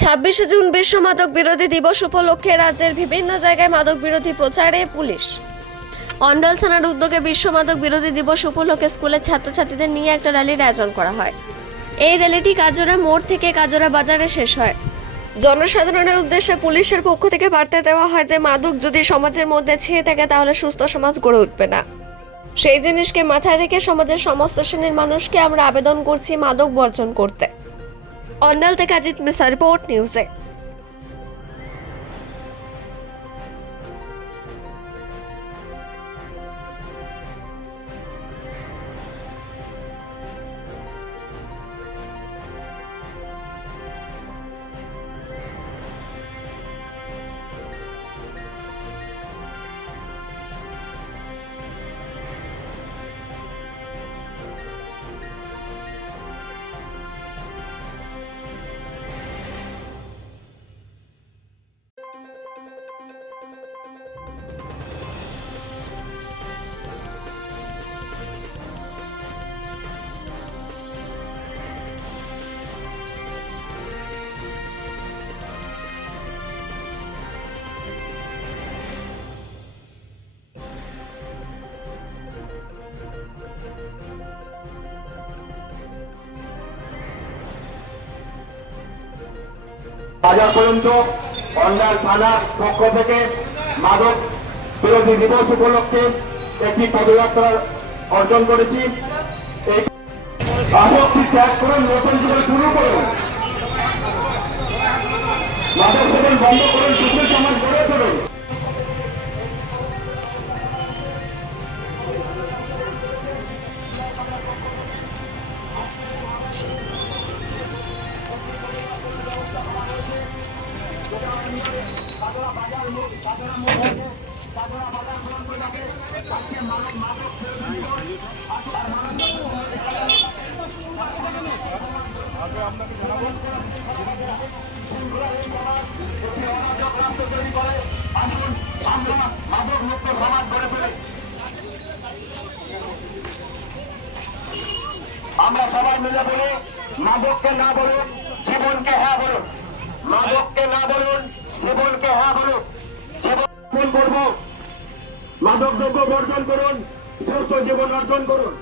ছাব্বিশে জুন বিশ্ব মাদক বিরোধী দিবস উপলক্ষে রাজ্যের বিভিন্ন জায়গায় মাদক বিরোধী প্রচারে পুলিশ। অন্ডাল থানার উদ্যোগে বিশ্ব মাদক বিরোধী দিবস উপলক্ষে স্কুলের ছাত্রছাত্রীদের নিয়ে একটা র্যালির আয়োজন করা হয়। এই র্যালিটি কাজরা মোড় থেকে কাজরা বাজারে শেষ হয়। জনসাধারণের উদ্দেশ্যে পুলিশের পক্ষ থেকে বার্তা দেওয়া হয় যে, মাদক যদি সমাজের মধ্যে ছেয়ে থাকে, তাহলে সুস্থ সমাজ গড়ে উঠবে না। সেই জিনিসকে মাথায় রেখে সমাজের সমস্ত শ্রেণির মানুষকে আমরা আবেদন করছি মাদক বর্জন করতে। और नल तकाजित मिश्रा रिपोर्ट न्यूज़ है। বাজার পর্যন্ত, অন্যার থানার পক্ষ থেকে মাদক বিরোধী দিবস উপলক্ষে একটি পদযাত্রা অর্জন করেছি। আসক্তি ত্যাগ করে নতুন জীবন শুরু করুন। মাদক সেবন বন্ধ করুন সুশীল সমাজ গড়ে তুলুন। আমরা সবাই মিলে বলি মাদককে না বলুন জীবনকে হ্যাঁ বলুন। মাদককে না বলুন জীবনকে করব। মাদক দ্রব্য বর্জন করুন সুস্থ জীবন অর্জন করুন।